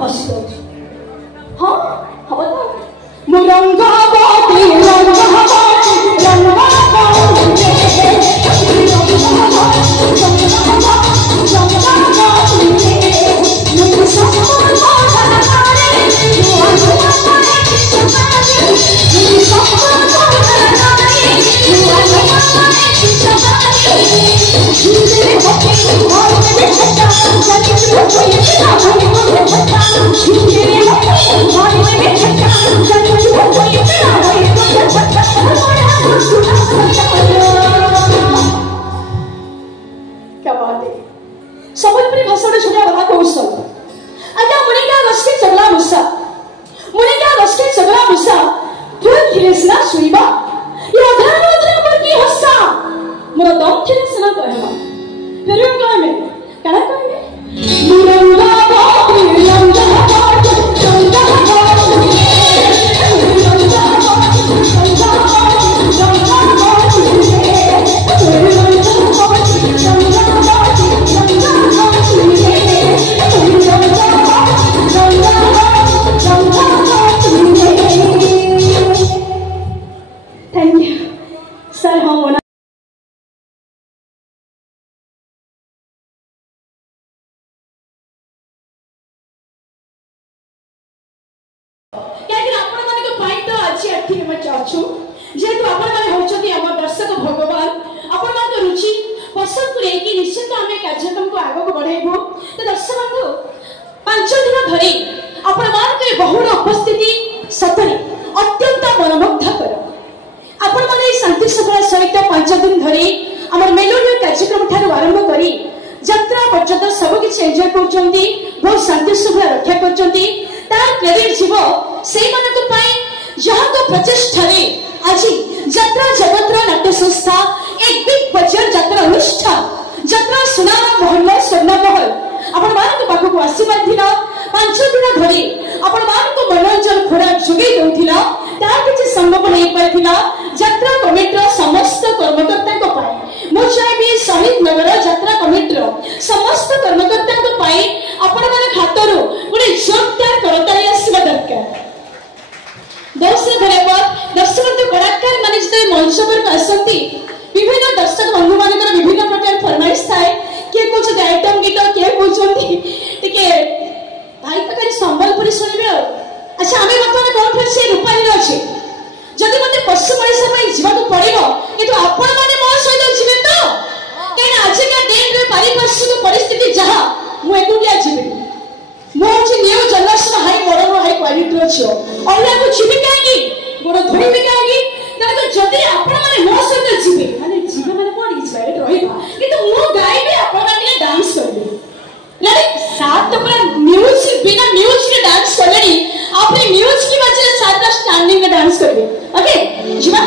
फसी हाँ हम तो मुरंगा बाटी रंगा बाटी रंगा क्या बात है संबलपुरी भाषा में छोटा बड़ा कौशल आजा मुने क्या रस्के चगला मुसा मुने क्या रस्के चगला मुसा तू खिलेसना सुइबा ये अधार उधर पर की हस्सा मोर दम खिलेसना कहबा फिर हम कहमे काना कहमे मुरंगा बाटी लंगा बाटी लंगा बाटी लंगा बाटी लंगा बाटी थैंक यू सर हम होना जेहेतु आपण माने होचती हमर दर्शक भगवान आपण मान रुचि पसंद को लेकी निश्चित आमे कार्यक्रम को आगो को बढ़ाइबो तो दर्शक बंधु 5 दिन धरि आपण मान के बहुल उपस्थिति सतरी अत्यंत मनमुग्धकर आपण माने शांति सभा सहित 5 दिन धरि हमर मेलोडी कार्यक्रम ठार आरंभ करी यात्रा पर्यंत सब किछ एन्जॉय करचंती बहुत शांति सभा रक्षा करचंती तार क्रेडिट जीवो सेई मानक पई जहां प्रचेष्टा आज यात्रा जगतर नाट्य संस्था एक बिग बजट यात्रा अनुष्ठान यात्रा सुनाना महल स्वर्णा महल आपण मान पाखक आसबार 5 दिन धरी आपण मान मनोरंजन खोराक जोगे देउथिला तार किछि संभव नहीं पाइथिला यात्रा कमिटीर समस्त कर्मकर्ता को पाए मो चाहेबी शहीद नगर यात्रा कमिटीर समस्त कर्मकर्ता को पाए आपण मान खातरो गुडे जोरदार करताली आसीबा दरकार दर्शक धन्यवाद दर्शक कलाकार माने जते मंच पर आसंती विभिन्न दर्शक बंधु मानकर विभिन्न प्रकार फरमाइश थाए के कुछ आइटम गीत के बोलचंती टिके भाई पकड़ संबलपुरी सुनिबे अच्छा हमें बर्तमान कोन फिर से रूपाली अछि जदि मते पश्चिम ओडिसा में जीवा को पड़िबो किंतु आपण माने मो सहित जीवे तो केन आज का दिन रे पारिपार्श्विक परिस्थिति जहा मु एकुटिया जीवे मो जे new generation high modern high quality रछो अल्ला को जीवे कागी गोड़ धोइबे कागी तने जदि आपण माने मो सहित जीवे माने जीवे माने पड़ी जाय रहिबा किंतु मु गाइबे आपण माने डांस करबे रेडी साथ तो पूरा म्यूजिक बिना म्यूजिक के डांस करलेनी आपने म्यूजिक की वजह से साथ स्टैंडिंग में डांस करबे ओके जीवा